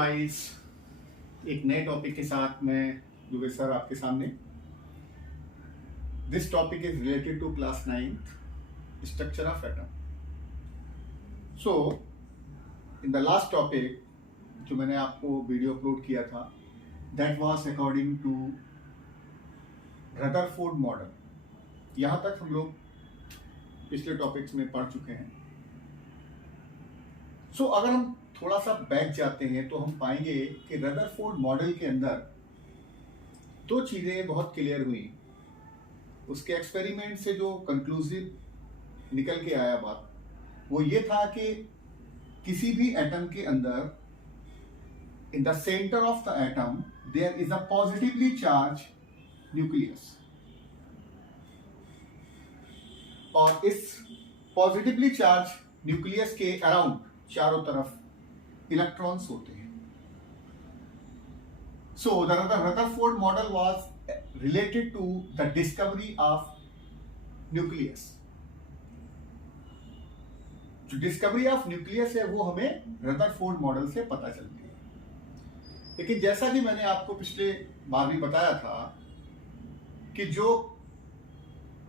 Guys, एक नए topic के साथ मैं दुबे सर आपके सामने। This topic is related to class 9th structure of atom. So in the last topic जो मैंने आपको वीडियो अपलोड किया था, that was according to Rutherford model. यहाँ तक हम लोग पिछले टॉपिक्स में पढ़ चुके हैं। सो अगर हम थोड़ा सा बैक जाते हैं तो हम पाएंगे कि रदरफोर्ड मॉडल के अंदर दो चीजें बहुत क्लियर हुई। उसके एक्सपेरिमेंट से जो कंक्लूसिव निकल के आया बात, वो ये था कि किसी भी एटम के अंदर in the centre of the atom there is a positively charge nucleus, और इस पॉजिटिवली चार्ज न्यूक्लियस के अराउंड चारों तरफ इलेक्ट्रॉन्स होते हैं। So the Rutherford model was related to the discovery of nucleus. जो डिस्कवरी ऑफ न्यूक्लियस है वो हमें रदरफोर्ड मॉडल से पता चलती है। लेकिन जैसा कि मैंने आपको पिछले बार भी बताया था कि जो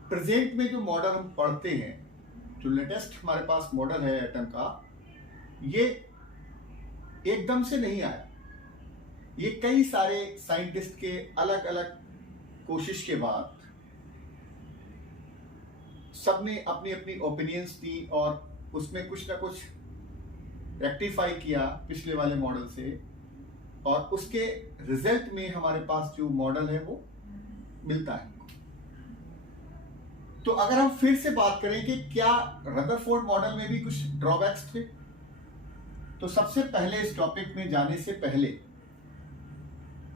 प्रेजेंट में जो मॉडल हम पढ़ते हैं, जो लेटेस्ट हमारे पास मॉडल है एटम का, ये एकदम से नहीं आया। ये कई सारे साइंटिस्ट के अलग अलग कोशिश के बाद सबने अपनी अपनी ओपिनियंस दी और उसमें कुछ ना कुछ रेक्टिफाई किया पिछले वाले मॉडल से, और उसके रिजल्ट में हमारे पास जो मॉडल है वो मिलता है। तो अगर हम फिर से बात करें कि क्या रदरफोर्ड मॉडल में भी कुछ ड्रॉबैक्स थे, तो सबसे पहले इस टॉपिक में जाने से पहले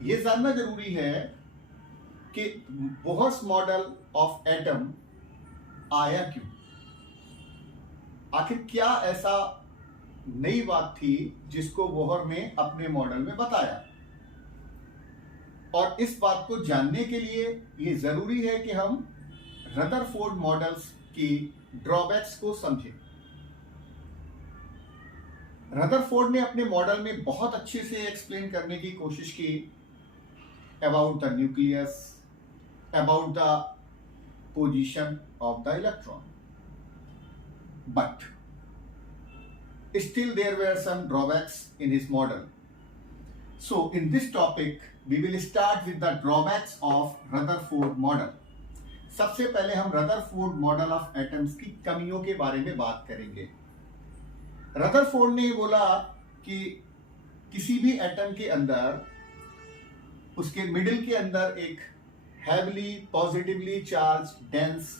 यह जानना जरूरी है कि बोहर्स मॉडल ऑफ एटम आया क्यों। आखिर क्या ऐसा नई बात थी जिसको बोहर ने अपने मॉडल में बताया। और इस बात को जानने के लिए यह जरूरी है कि हम रदरफोर्ड मॉडल्स की ड्रॉबैक्स को समझें। रदरफोर्ड ने अपने मॉडल में बहुत अच्छे से एक्सप्लेन करने की कोशिश की about the nucleus, about the position of the electron, but still there were some drawbacks in his model. So in this topic we will start with the drawbacks of Rutherford model. सबसे पहले हम Rutherford model of atoms की कमियों के बारे में बात करेंगे। रदरफोर्ड ने बोला कि किसी भी एटम के अंदर उसके मिडिल के अंदर एक हैवीली पॉजिटिवली चार्ज डेंस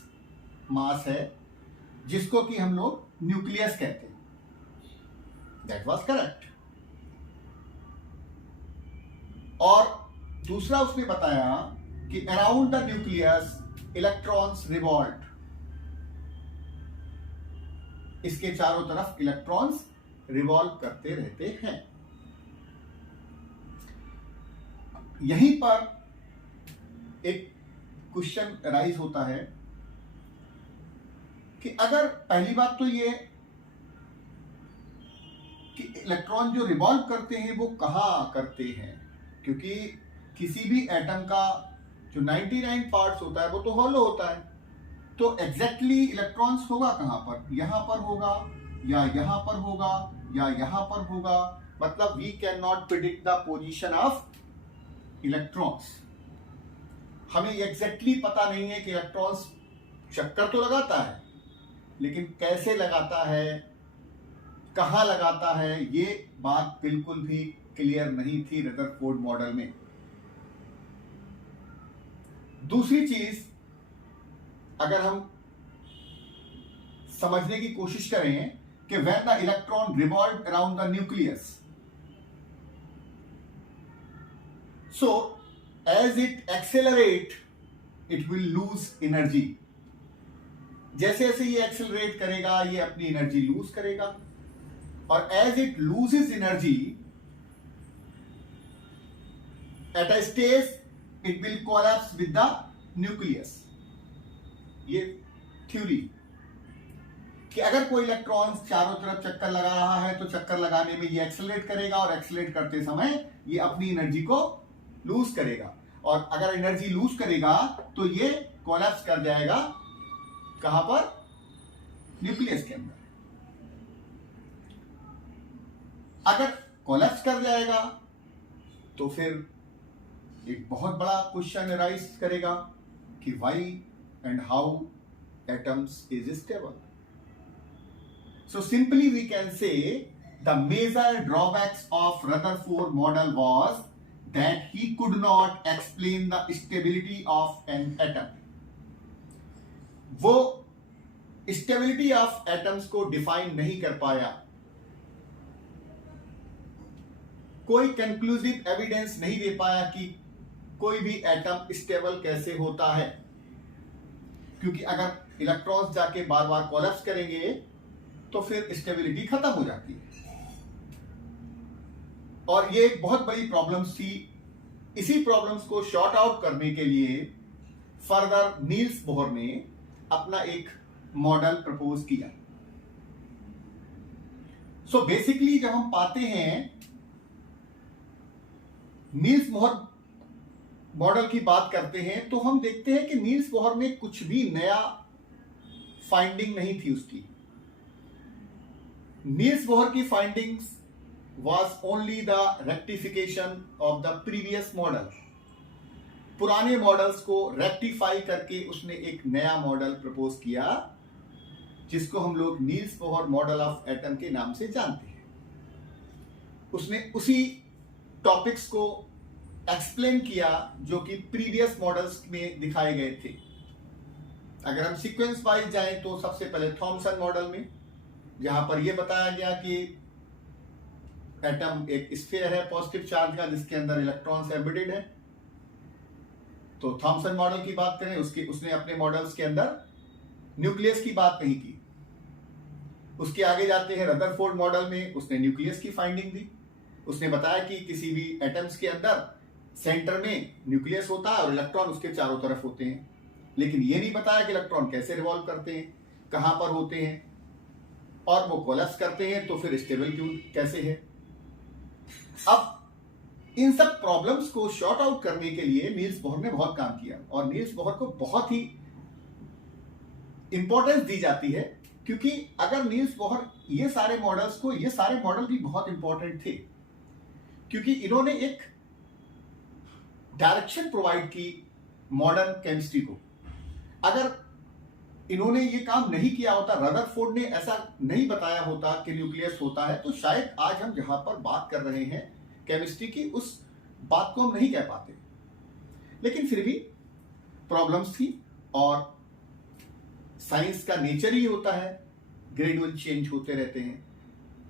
मास है जिसको कि हम लोग न्यूक्लियस कहते हैं। That was correct. और दूसरा उसने बताया कि around the nucleus electrons revolve, इसके चारों तरफ इलेक्ट्रॉन्स रिवॉल्व करते रहते हैं। यहीं पर एक क्वेश्चन राइज होता है कि अगर पहली बात तो ये कि इलेक्ट्रॉन जो रिवॉल्व करते हैं वो कहाँ करते हैं, क्योंकि किसी भी एटम का जो 99 पार्ट्स होता है वो तो हॉलो होता है। तो एग्जैक्टली इलेक्ट्रॉन्स होगा कहां पर, यहां पर होगा या यहां पर होगा या यहां पर होगा। मतलब we can not predict the position of electrons. हमें एग्जैक्टली पता नहीं है कि इलेक्ट्रॉन्स चक्कर तो लगाता है, लेकिन कैसे लगाता है, कहां लगाता है, ये बात बिल्कुल भी क्लियर नहीं थी रदरफोर्ड मॉडल में। दूसरी चीज अगर हम समझने की कोशिश करें कि when the electron revolve around the nucleus, so as it accelerate it will lose energy. जैसे जैसे ये एक्सेलरेट करेगा ये अपनी एनर्जी लूज करेगा, और as it loses energy at a stage it will collapse with the nucleus. ये theory कि अगर कोई इलेक्ट्रॉन चारों तरफ चक्कर लगा रहा है तो चक्कर लगाने में ये एक्सेलरेट करेगा और एक्सेलरेट करते समय ये अपनी एनर्जी को लूज करेगा, और अगर एनर्जी लूज करेगा तो ये कोलैप्स कर जाएगा कहां पर, न्यूक्लियस के अंदर। अगर कोलैप्स कर जाएगा तो फिर एक बहुत बड़ा क्वेश्चन राइज करेगा कि why and how atoms is stable. So simply we can say the major drawbacks of Rutherford model was that he could not explain the stability of an atom. वो stability of atoms को define नहीं कर पाया, कोई conclusive evidence नहीं दे पाया कि कोई भी एटम स्टेबल कैसे होता है, क्योंकि अगर इलेक्ट्रॉन्स जाके बार बार कोलैप्स करेंगे तो फिर स्टेबिलिटी खत्म हो जाती है, और ये एक बहुत बड़ी प्रॉब्लम्स थी। इसी प्रॉब्लम्स को शॉर्ट आउट करने के लिए फर्दर नील्स बोहर ने अपना एक मॉडल प्रपोज किया। सो बेसिकली जब हम पाते हैं नील्स बोहर मॉडल की बात करते हैं तो हम देखते हैं कि नील्स बोहर में कुछ भी नया फाइंडिंग नहीं थी उसकी। नील्स बोहर की findings was only the rectification of the previous model। पुराने मॉडल्स को रेक्टिफाई करके उसने एक नया मॉडल प्रपोज किया जिसको हम लोग Niels Bohr model of atom के नाम से जानते हैं। उसने उसी टॉपिक्स को एक्सप्लेन किया जो कि प्रीवियस मॉडल्स में दिखाए गए थे। अगर हम सीक्वेंस वाइज जाएं तो सबसे पहले थॉमसन मॉडल में, जहां पर यह बताया गया कि एटम एक स्फीयर है पॉजिटिव चार्ज का जिसके अंदर इलेक्ट्रॉन्स एम्बेडेड है। तो थॉमसन मॉडल की बात करें, उसने अपने मॉडल्स के अंदर न्यूक्लियस की बात नहीं की। उसके आगे जाते हैं रदरफोर्ड मॉडल में, उसने न्यूक्लियस की फाइंडिंग दी। उसने बताया कि किसी भी एटम्स के अंदर सेंटर में न्यूक्लियस होता है और इलेक्ट्रॉन उसके चारों तरफ होते हैं, लेकिन ये नहीं बताया कि इलेक्ट्रॉन कैसे रिवॉल्व करते हैं, कहां पर होते हैं, और वो कोलैप्स करते हैं तो फिर स्टेबल क्यों कैसे है। अब इन सब प्रॉब्लम्स को शॉर्ट आउट करने के लिए नील्स बोहर ने बहुत काम किया, और नील्स बोहर को बहुत ही इंपॉर्टेंस दी जाती है, क्योंकि अगर नील्स बोहर ये सारे मॉडल भी बहुत इंपॉर्टेंट थे, क्योंकि इन्होंने एक डायरेक्शन प्रोवाइड की मॉडर्न केमिस्ट्री को। अगर इन्होंने ये काम नहीं किया होता, रदरफोर्ड ने ऐसा नहीं बताया होता कि न्यूक्लियस होता है, तो शायद आज हम जहां पर बात कर रहे हैं केमिस्ट्री की, उस बात को हम नहीं कह पाते। लेकिन फिर भी प्रॉब्लम्स थी, और साइंस का नेचर ही होता है, ग्रेजुअल चेंज होते रहते हैं।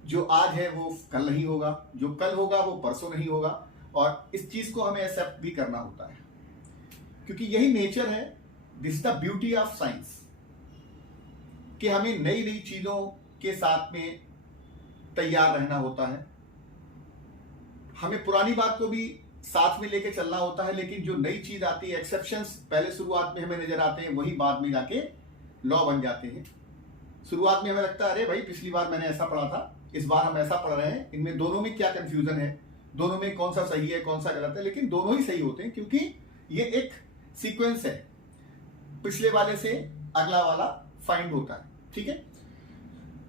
जो आज है वो कल नहीं होगा, जो कल होगा वो परसों नहीं होगा, और इस चीज को हमें एक्सेप्ट भी करना होता है, क्योंकि यही नेचर है। This is the beauty of science, कि हमें नई नई चीजों के साथ में तैयार रहना होता है। हमें पुरानी बात को भी साथ में लेके चलना होता है, लेकिन जो नई चीज आती है, एक्सेप्शंस पहले शुरुआत में हमें नजर आते हैं, वही बाद में जाके लॉ बन जाते हैं। शुरुआत में हमें लगता है अरे भाई पिछली बार मैंने ऐसा पढ़ा था, इस बार हम ऐसा पढ़ रहे हैं, इनमें दोनों में क्या कंफ्यूजन है, दोनों में कौन सा सही है कौन सा गलत है, लेकिन दोनों ही सही होते हैं, क्योंकि ये एक सीक्वेंस है, पिछले वाले से अगला वाला फाइंड होता है। ठीक है,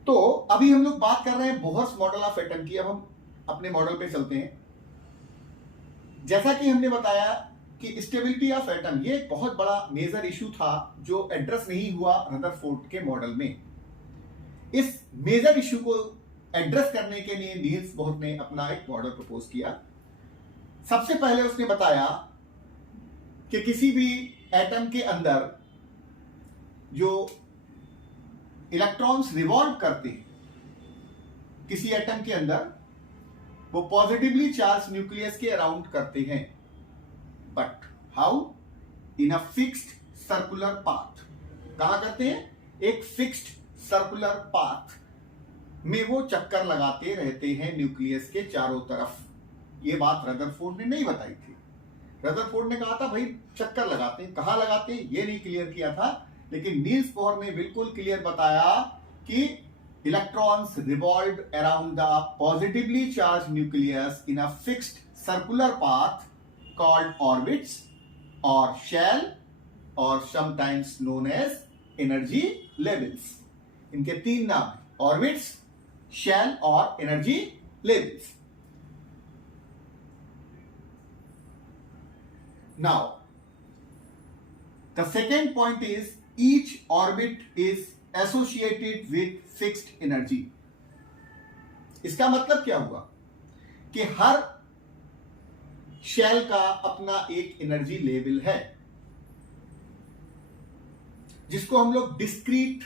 तो अभी हम लोग बात कर रहे हैं बोहर्स मॉडल ऑफ एटम की। अब हम अपने मॉडल पे चलते हैं। जैसा कि हमने बताया कि स्टेबिलिटी ऑफ एटम ये एक बहुत बड़ा मेजर इशू था जो एड्रेस नहीं हुआ रदरफोर्ड के मॉडल में। इस मेजर इशू को एड्रेस करने के लिए नील्स बोहर ने अपना एक मॉडल प्रपोज किया। सबसे पहले उसने बताया कि किसी भी एटम के अंदर जो इलेक्ट्रॉन्स रिवॉल्व करते हैं किसी एटम के अंदर, वो पॉजिटिवली चार्ज न्यूक्लियस के अराउंड करते हैं, but how, in a fixed circular path. कहां करते हैं? एक फिक्स्ड सर्कुलर पाथ में वो चक्कर लगाते रहते हैं न्यूक्लियस के चारों तरफ। ये बात रदरफोर्ड ने नहीं बताई थी। रदरफोर्ड ने कहा था भाई चक्कर लगाते हैं, कहां लगाते हैं ये नहीं क्लियर किया था, लेकिन नील्स बोहर ने बिल्कुल क्लियर बताया कि electrons revolve around the positively charged nucleus in a fixed circular path called orbits or shell or sometimes known as energy levels. इनके 3 नाम हैं, orbits, shell और energy levels. Now, the second point is each orbit is associated with fixed energy. इसका मतलब क्या हुआ कि हर shell का अपना एक एनर्जी लेवल है, जिसको हम लोग डिस्क्रीट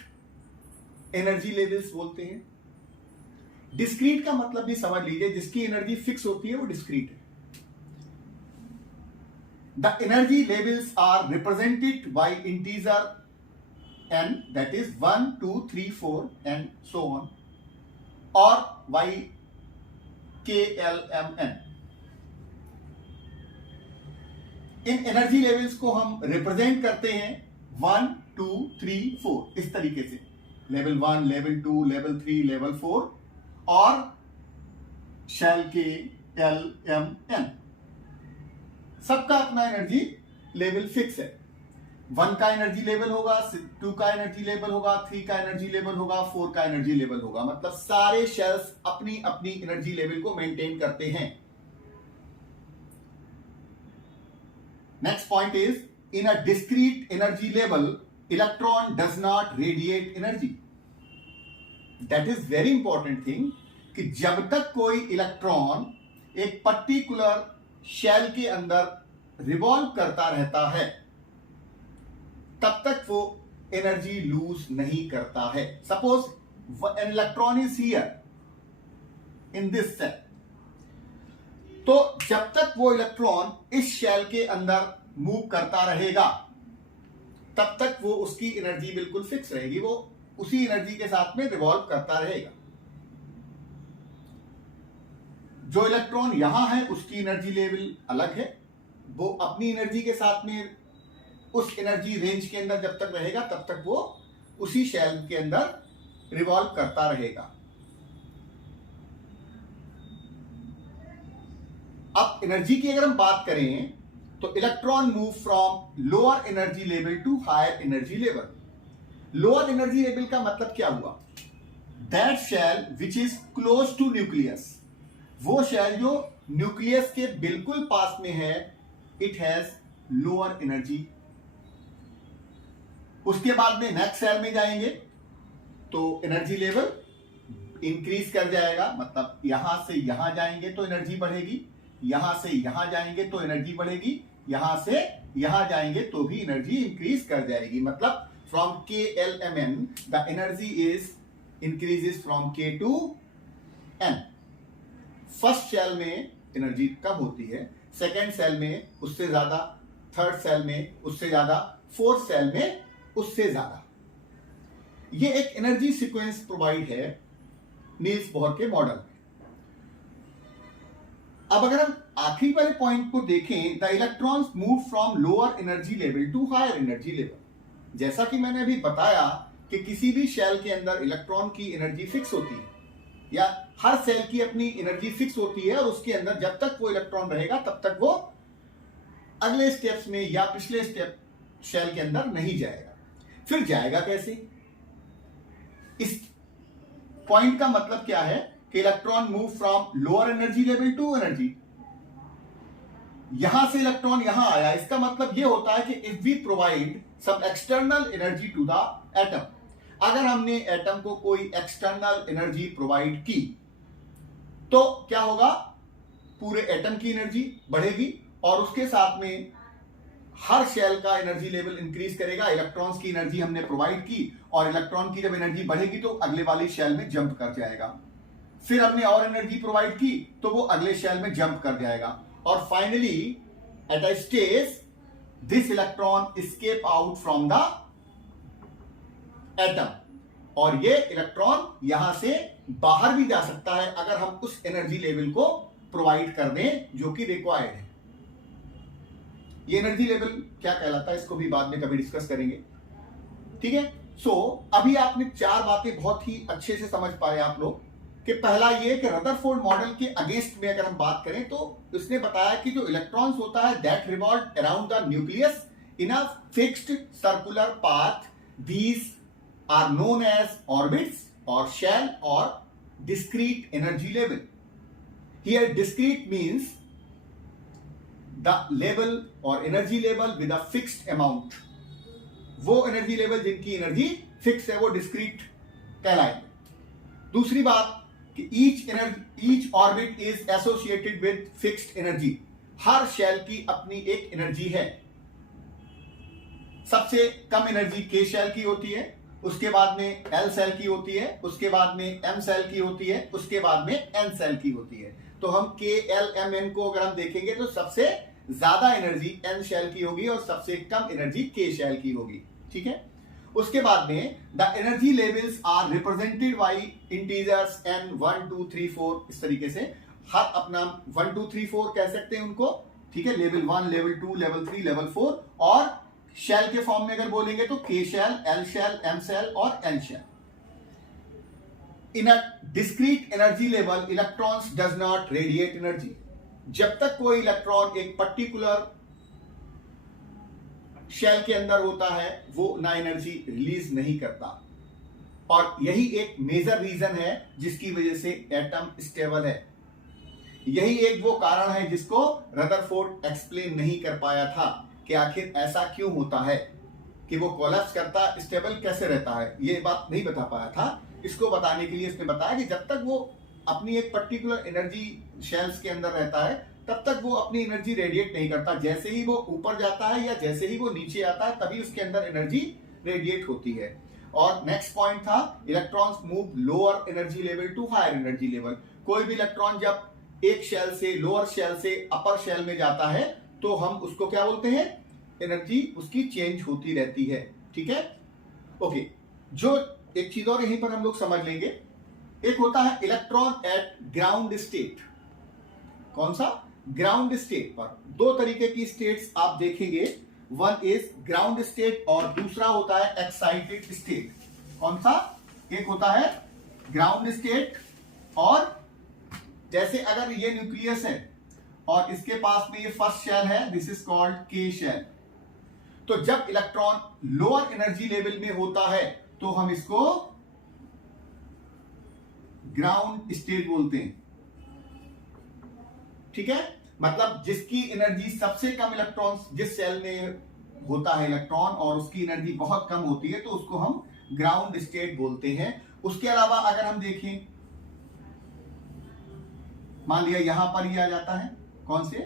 एनर्जी लेवल्स बोलते हैं. डिस्क्रीट का मतलब भी समझ लीजिए, जिसकी एनर्जी फिक्स होती है वो डिस्क्रीट है. The energy levels are represented by integer n, that is 1, 2, 3, 4 and so on, or by k, l, m, n. In energy levels को हम रिप्रेजेंट करते हैं 1, 2, 3, 4 इस तरीके से, लेवल 1, लेवल 2, लेवल 3, लेवल 4 और शेल के एल एम एन. सबका अपना एनर्जी लेवल फिक्स है. 1 का एनर्जी लेवल होगा, 2 का एनर्जी लेवल होगा, 3 का एनर्जी लेवल होगा, 4 का एनर्जी लेवल होगा. मतलब सारे शेल्स अपनी अपनी एनर्जी लेवल को मेंटेन करते हैं. Next point is in a discrete energy level electron does not radiate energy. That is very important thing कि जब तक कोई इलेक्ट्रॉन एक पर्टिकुलर शेल के अंदर रिवॉल्व करता रहता है, तब तक वो एनर्जी लूज नहीं करता है. Suppose an electron is here in this shell, तो जब तक वो इलेक्ट्रॉन इस शेल के अंदर मूव करता रहेगा, तब तक वो उसकी एनर्जी बिल्कुल फिक्स रहेगी, वो उसी एनर्जी के साथ में रिवॉल्व करता रहेगा. जो इलेक्ट्रॉन यहां है उसकी एनर्जी लेवल अलग है, वो अपनी एनर्जी के साथ में उस एनर्जी रेंज के अंदर जब तक रहेगा तब तक वो उसी शेल के अंदर रिवॉल्व करता रहेगा. अब एनर्जी की अगर हम बात करें तो electron move from lower energy level to higher energy level. Lower energy level का मतलब क्या हुआ? That shell which is close to nucleus, वो शेल जो न्यूक्लियस के बिल्कुल पास में है, इट हैज लोअर एनर्जी. उसके बाद में नेक्स्ट सेल में जाएंगे तो एनर्जी लेवल इंक्रीज कर जाएगा. मतलब यहां से यहां जाएंगे तो एनर्जी बढ़ेगी, यहां से यहां जाएंगे तो एनर्जी बढ़ेगी, यहां से यहां जाएंगे तो भी एनर्जी इंक्रीज कर जाएगी. मतलब from K L M N the energy is increases from K to N. First shell में एनर्जी कम होती है, सेकेंड सेल में उससे ज्यादा, थर्ड सेल में उससे ज्यादा, फोर्थ सेल में उससे ज्यादा. ये एक एनर्जी सीक्वेंस प्रोवाइड है नील्स बोहर के मॉडल में. अब अगर हम आखिरी वाले पॉइंट को देखें, the electrons move from lower energy level to higher energy level. जैसा कि मैंने अभी बताया कि किसी भी शेल के अंदर इलेक्ट्रॉन की एनर्जी फिक्स होती है, या हर सेल की अपनी एनर्जी फिक्स होती है, और उसके अंदर जब तक वो इलेक्ट्रॉन रहेगा तब तक वो अगले स्टेप्स में या पिछले स्टेप शेल के अंदर नहीं जाएगा. फिर जाएगा कैसे? इस पॉइंट का मतलब क्या है कि electron move from lower energy level to energy. यहां से इलेक्ट्रॉन यहां आया, इसका मतलब यह होता है कि if we provide some external energy to the atom, अगर हमने एटम को कोई एक्सटर्नल एनर्जी प्रोवाइड की तो क्या होगा? पूरे एटम की एनर्जी बढ़ेगी और उसके साथ में हर शेल का एनर्जी लेवल इंक्रीज करेगा. इलेक्ट्रॉन्स की एनर्जी हमने प्रोवाइड की और इलेक्ट्रॉन की जब एनर्जी बढ़ेगी तो अगले वाली शेल में जंप कर जाएगा. फिर हमने और एनर्जी प्रोवाइड की तो वो अगले शेल में जंप कर जाएगा. और finally at a stage this electron escape out from the atom, और ये इलेक्ट्रॉन यहां से बाहर भी जा सकता है अगर हम उस एनर्जी लेवल को प्रोवाइड कर दें जो कि रिक्वायर्ड है. ये एनर्जी लेवल क्या कहलाता है इसको भी बाद में कभी डिस्कस करेंगे. ठीक है. अभी आपने चार बातें बहुत ही अच्छे से समझ पाए आप लोग कि पहला ये कि रदरफोर्ड मॉडल के अगेंस्ट में अगर हम बात करें तो उसने बताया कि जो इलेक्ट्रॉन्स होता है that revolve around the nucleus in a fixed circular path, these are known as orbits और शेल और discrete energy level. Here discrete means the level or energy level with a fixed amount. वो energy level जिनकी energy fix है वो discrete कहलाएंगे। दूसरी बात कि each orbit is associated with fixed energy. हर शेल की अपनी एक एनर्जी है। सबसे कम एनर्जी के शेल की होती है, उसके बाद में एल सेल की होती है, उसके बाद में एम सेल की होती है, उसके बाद में एन सेल की होती है। तो हम के एल एम एन को अगर हम देखेंगे तो सबसे ज्यादा एनर्जी एन शेल की होगी और सबसे कम एनर्जी के शेल की होगी। ठीक है। उसके बाद में the energy levels are represented by integers n 1 2 3 4। इस तरीके से हर अपना 1 2 3 4 कह सकते हैं उनको। ठीक है। लेवल 1, लेवल 2, लेवल 3, लेवल 4 और शेल के फॉर्म में अगर बोलेंगे तो K shell, L shell, M shell और N shell. In a discrete energy level electrons does not radiate energy. जब तक कोई इलेक्ट्रॉन एक पर्टिकुलर शेल के अंदर होता है वो ना एनर्जी रिलीज नहीं करता। और यही एक मेजर रीजन है जिसकी वजह से एटम स्टेबल है। यही एक वो कारण है जिसको रदरफोर्ड एक्सप्लेन नहीं कर पाया था कि आखिर ऐसा क्यों होता है कि वो कोलैप्स करता, स्टेबल कैसे रहता है, ये बात नहीं बता पाया था। इसको बताने के लिए इसने बताया कि जब तक वो अपनी एक पर्टिकुलर एनर्जी शेल्स के अंदर रहता है तब तक वो अपनी एनर्जी रेडिएट नहीं करता। जैसे ही वो ऊपर जाता है या जैसे ही वो नीचे आता है तभी उसके अंदर एनर्जी रेडिएट होती है। और नेक्स्ट पॉइंट था electrons move lower energy level to higher energy level. कोई भी इलेक्ट्रॉन जब एक शेल से लोअर शेल से अपर शेल में जाता है तो हम उसको क्या बोलते हैं, एनर्जी उसकी चेंज होती रहती है। ठीक है। ओके। जो एक चीज और यहीं पर हम लोग समझ लेंगे, एक होता है इलेक्ट्रॉन एट ग्राउंड स्टेट। कौन सा? ग्राउंड स्टेट पर दो तरीके की स्टेट्स आप देखेंगे, वन इज ग्राउंड स्टेट और दूसरा होता है एक्साइटेड स्टेट। कौन सा? एक होता है ग्राउंड स्टेट और जैसे अगर ये न्यूक्लियस है और इसके पास में ये फर्स्ट शेल है, दिस इज कॉल्ड के शेल। तो जब इलेक्ट्रॉन लोअर एनर्जी लेवल में होता है तो हम इसको ग्राउंड स्टेट बोलते हैं। ठीक है। मतलब जिसकी एनर्जी सबसे कम इलेक्ट्रॉन्स जिस सेल में होता है इलेक्ट्रॉन और उसकी एनर्जी बहुत कम होती है तो उसको हम ग्राउंड स्टेट बोलते हैं। उसके अलावा अगर हम देखें, मान लिया यहां पर ही आ जाता है, कौन से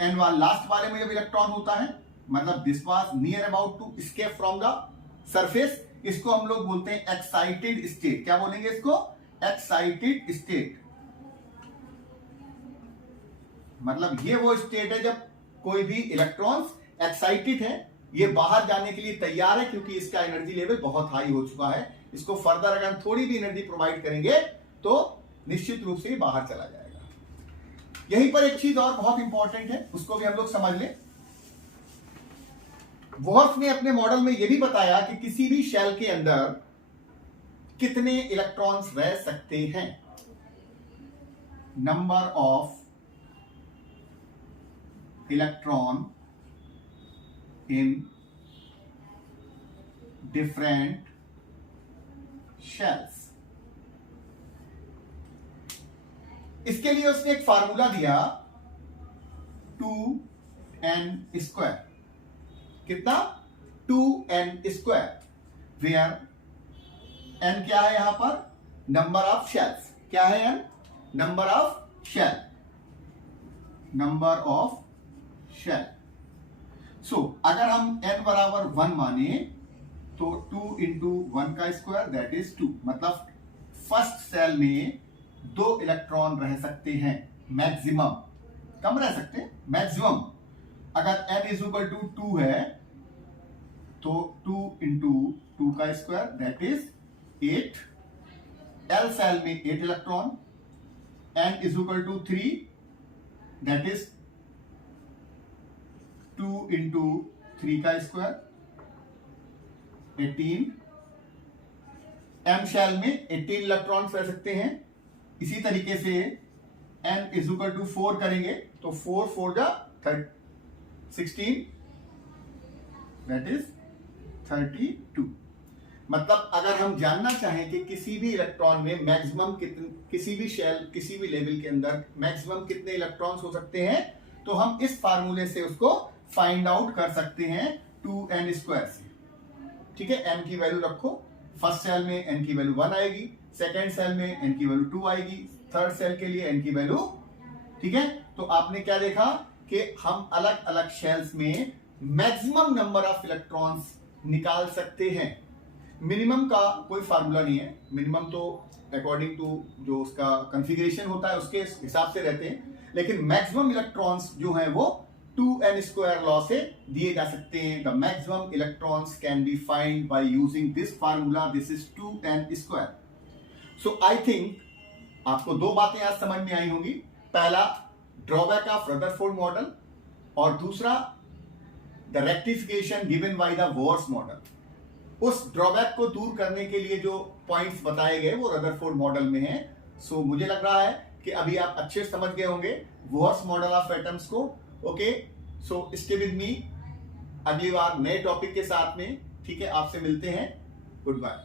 एन वाले लास्ट वाले में जब इलेक्ट्रॉन होता है, मतलब this was near about to escape from the surface, इसको हम लोग बोलते हैं एक्साइटेड स्टेट। क्या बोलेंगे इसको? Excited state. मतलब ये वो स्टेट है जब कोई भी इलेक्ट्रॉन्स एक्साइटेड है, ये बाहर जाने के लिए तैयार है क्योंकि इसका एनर्जी लेवल बहुत हाई हो चुका है। इसको फर्दर अगर हम थोड़ी भी एनर्जी प्रोवाइड करेंगे तो निश्चित रूप से बाहर चला जाएगा। यहीं पर एक चीज और बहुत इंपॉर्टेंट है, उसको भी हम लोग समझ लें। वॉल्फ ने अपने मॉडल में यह भी बताया कि किसी भी शेल के अंदर कितने इलेक्ट्रॉन्स रह सकते हैं। Number of electron in different shells. इसके लिए उसने एक फार्मूला दिया 2n²। कितना? 2n², वेयर n क्या है यहां पर? Number of shells. क्या है n? Number of shell. Number of shell. So अगर हम n बराबर 1 माने तो 2 इंटू 1 का स्क्वायर दैट इज 2। मतलब फर्स्ट सेल में 2 इलेक्ट्रॉन रह सकते हैं मैक्सिमम। कम रह सकते हैं, मैक्सिमम। अगर n इज इक्वल टू 2 है तो 2 इंटू 2 का square that is 8। L shell में 8 electron, n is equal to 3 that is 2 into 3 का स्क्वायर 18। m शेल में 18 इलेक्ट्रॉन्स रह सकते हैं। इसी तरीके से n इज इक्वल टू 4 करेंगे तो 4 4 जा 16, दैट इज 32। मतलब अगर हम जानना चाहें कि किसी भी इलेक्ट्रॉन में मैक्सिमम कितने, किसी भी शेल किसी भी लेवल के अंदर मैक्सिमम कितने इलेक्ट्रॉन्स हो सकते हैं, तो हम इस फार्मूले से उसको फाइंड आउट कर सकते हैं 2n स्क्वायर से। ठीक है, n की वैल्यू रखो, फर्स्ट सेल में n की वैल्यू 1 आएगी, सेकेंड सेल में n की वैल्यू 2 आएगी, थर्ड सेल के लिए n की वैल्यू। ठीक है, तो आपने क्या देखा कि हम अलग अलग शेल्स में मैक्सिमम नंबर ऑफ इलेक्ट्रॉन्स निकाल सकते हैं। मिनिमम का कोई फार्मूला नहीं है, मिनिमम तो अकॉर्डिंग टू जो उसका कॉन्फ़िगरेशन होता है उसके हिसाब से रहते हैं, लेकिन मैक्सिमम इलेक्ट्रॉन्स जो हैं वो 2n स्क्वायर लॉ से दिए जा सकते हैं। The maximum electrons can be find by using this formula, this is 2n square. So I think आपको दो बातें आज समझ में आई होंगी। पहला, ड्रॉबैक ऑफ रदरफोर्ड मॉडल, और दूसरा the rectification given by the Bohr's model. उस ड्रॉबैक को दूर करने के लिए जो पॉइंट्स बताए गए वो रदरफोर्ड मॉडल में हैं। सो मुझे लग रहा है कि अभी आप अच्छे समझ गए होंगे बोर्स मॉडल ऑफ एटम्स को। Okay, so stay with me, अगली बार नए टॉपिक के साथ में। ठीक है, आपसे मिलते हैं, गुड बाय।